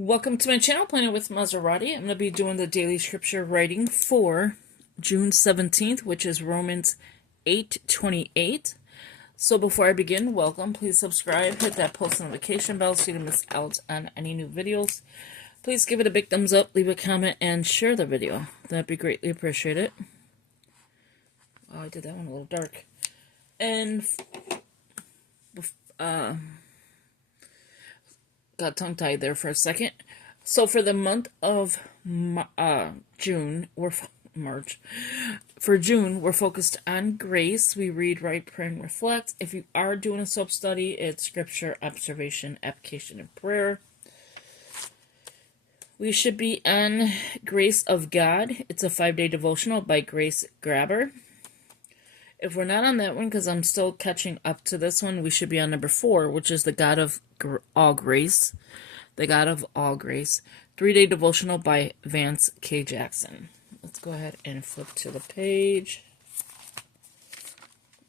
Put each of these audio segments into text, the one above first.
Welcome to my channel, Planning with Maserati. I'm going to be doing the daily scripture writing for June 17th, which is Romans 8:28. So before I begin, welcome. Please subscribe, hit that post notification bell so you don't miss out on any new videos. Please give it a big thumbs up, leave a comment, and share the video. That'd be greatly appreciated. Oh, I did that one a little dark. And got tongue-tied there for a second. So for the month of June, for June, we're focused on grace. We read, write, pray, and reflect. If you are doing a self-study, it's scripture, observation, application, and prayer. We should be on Grace of God. It's a 5-day devotional by Grace Grabber. If we're not on that one, because I'm still catching up to this one, we should be on number 4, which is the God of all grace. The God of all grace. 3-day devotional by Vance K. Jackson. Let's go ahead and flip to the page.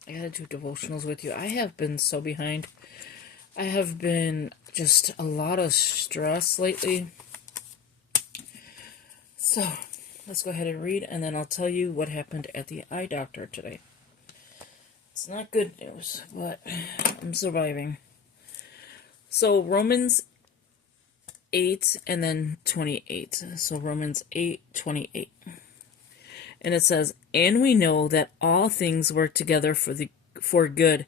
I gotta do devotionals with you. I have been so behind. I have been just a lot of stress lately. So, let's go ahead and read, and then I'll tell you what happened at the eye doctor today. It's not good news, but I'm surviving. So Romans 8 and then 28. So Romans 8:28. And it says, "And we know that all things work together for good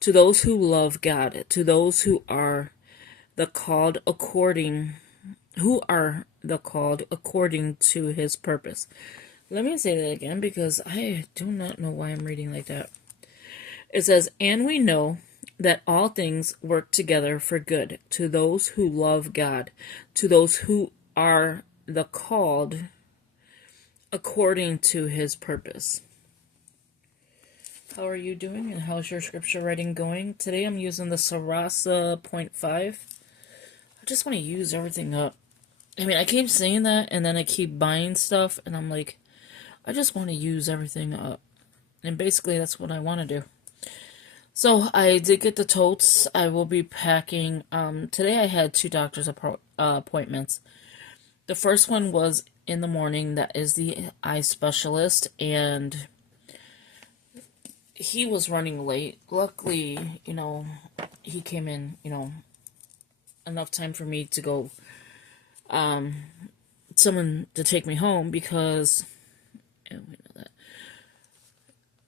to those who love God, to those who are the called according to his purpose." Let me say that again because I do not know why I'm reading like that. It says, "And we know that all things work together for good to those who love God, to those who are the called according to his purpose." How are you doing, and how's your scripture writing going? Today I'm using the Sarasa 0.5. I just want to use everything up. I mean, I keep saying that, and then I keep buying stuff, and I'm like, I just want to use everything up. And basically, that's what I want to do. So, I did get the totes. I will be packing. Today I had 2 doctor's appointments. The first one was in the morning. That is the eye specialist. And he was running late. Luckily, he came in, enough time for me to go, someone to take me home because, and we know that,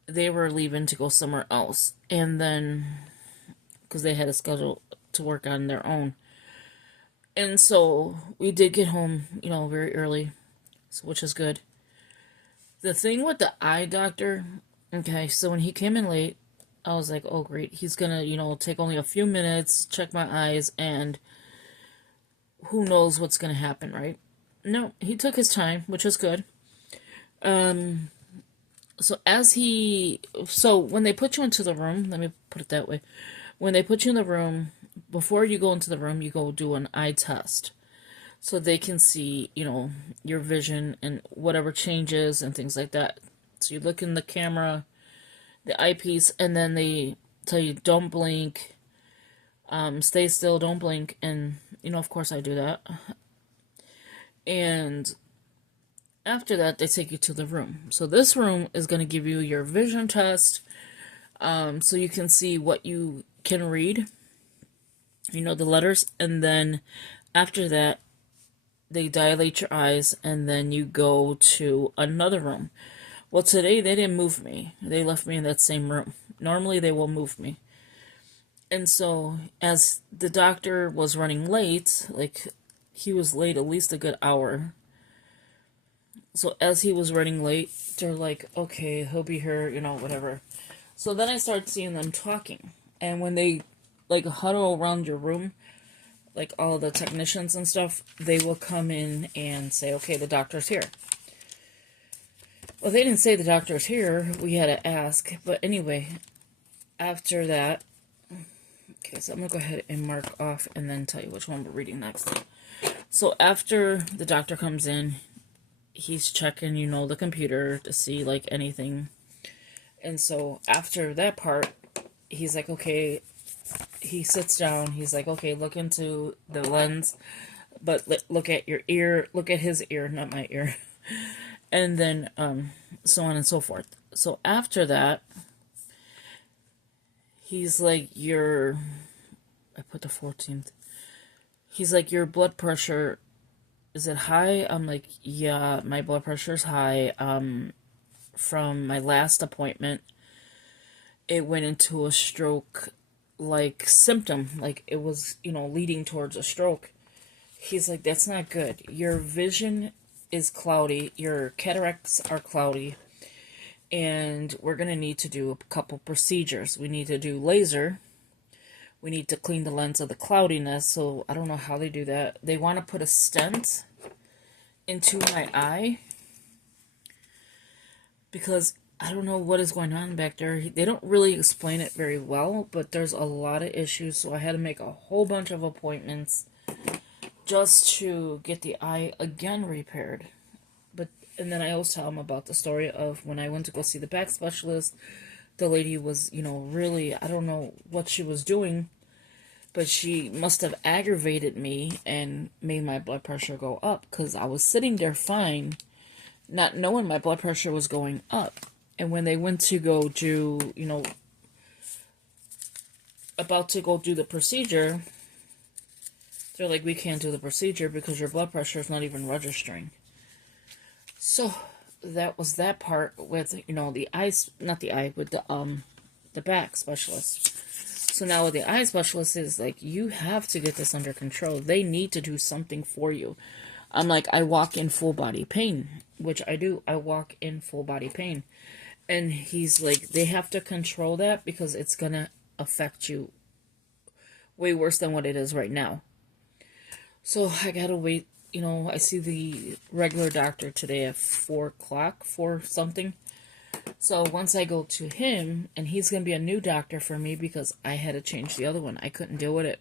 they were leaving to go somewhere else. And then, because they had a schedule to work on their own. And so, we did get home, very early, which is good. The thing with the eye doctor, okay, so when he came in late, I was like, oh great, he's gonna, take only a few minutes, check my eyes, and who knows what's gonna happen, right? No, he took his time, which is good. So when they put you into the room, let me put it that way. When they put you in the room, before you go into the room, you go do an eye test. So they can see, your vision and whatever changes and things like that. So you look in the camera, the eyepiece, and then they tell you, don't blink, stay still, don't blink. And, of course I do that. And after that, they take you to the room. So this room is going to give you your vision test, so you can see what you can read, the letters. And then after that, they dilate your eyes, and then you go to another room. Well, today they didn't move me. They left me in that same room. Normally they will move me. And so as the doctor was running late, like he was late at least a good hour. So as he was running late, they're like, okay, he'll be here, whatever. So then I started seeing them talking. And when they, huddle around your room, all the technicians and stuff, they will come in and say, okay, the doctor's here. Well, they didn't say the doctor's here. We had to ask. But anyway, after that, okay, so I'm going to go ahead and mark off and then tell you which one we're reading next. So after the doctor comes in, he's checking, the computer to see, anything. And so after that part, he's like, okay, he sits down. He's like, okay, look into the lens. but look at your ear, look at his ear, not my ear. And then, so on and so forth. So after that, he's like, I put the 14th. He's like, your blood pressure, is it high? I'm like, yeah, my blood pressure's high. From my last appointment, it went into a stroke like symptom, like it was, leading towards a stroke. He's like, that's not good. Your vision is cloudy. Your cataracts are cloudy. And we're going to need to do a couple procedures. We need to do laser. We need to clean the lens of the cloudiness. So I don't know how they do that. They want to put a stent into my eye, because I don't know what is going on back there. They don't really explain it very well, but there's a lot of issues. So I had to make a whole bunch of appointments just to get the eye again repaired. And then I always tell him about the story of when I went to go see the back specialist. The lady was, really, I don't know what she was doing, but she must have aggravated me and made my blood pressure go up, because I was sitting there fine, not knowing my blood pressure was going up. And when they went to go do, about to go do the procedure, they're like, we can't do the procedure because your blood pressure is not even registering. So that was that part with, the eyes, not the eye, with the back specialist. So now with the eye specialist is like, you have to get this under control. They need to do something for you. I'm like, I walk in full body pain, which I do. I walk in full body pain. And he's like, they have to control that because it's going to affect you way worse than what it is right now. So I got to wait. I see the regular doctor today at 4 o'clock, 4 something. So once I go to him, and he's going to be a new doctor for me because I had to change the other one. I couldn't deal with it.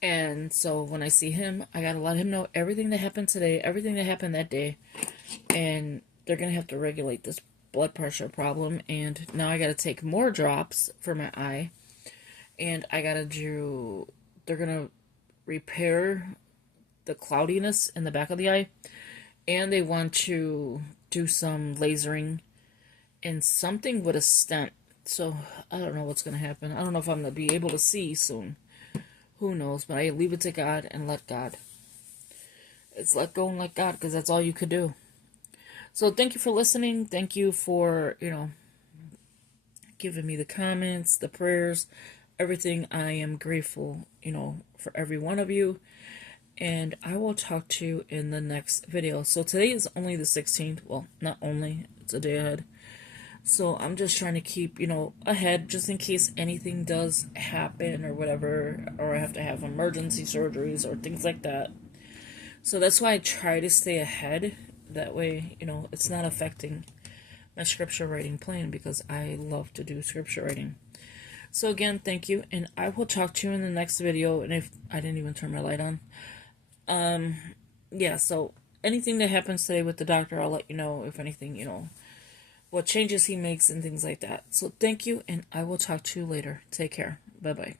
And so when I see him, I got to let him know everything that happened today, everything that happened that day. And they're going to have to regulate this blood pressure problem. And now I got to take more drops for my eye. And I got to do, they're going to repair the cloudiness in the back of the eye, and they want to do some lasering and something with a stent. So I don't know what's going to happen. I don't know if I'm going to be able to see soon. Who knows? But I leave it to God and let God. It's let go and let God, because that's all you could do. So thank you for listening. Thank you for, giving me the comments, the prayers, everything. I am grateful, for every one of you. And I will talk to you in the next video. So today is only the 16th. Well, not only. It's a day ahead. So I'm just trying to keep, ahead, just in case anything does happen or whatever. Or I have to have emergency surgeries or things like that. So that's why I try to stay ahead. That way, it's not affecting my scripture writing plan, because I love to do scripture writing. So again, thank you. And I will talk to you in the next video. And if I didn't even turn my light on. Yeah, so anything that happens today with the doctor, I'll let you know. If anything, what changes he makes and things like that. So thank you, and I will talk to you later. Take care. Bye-bye.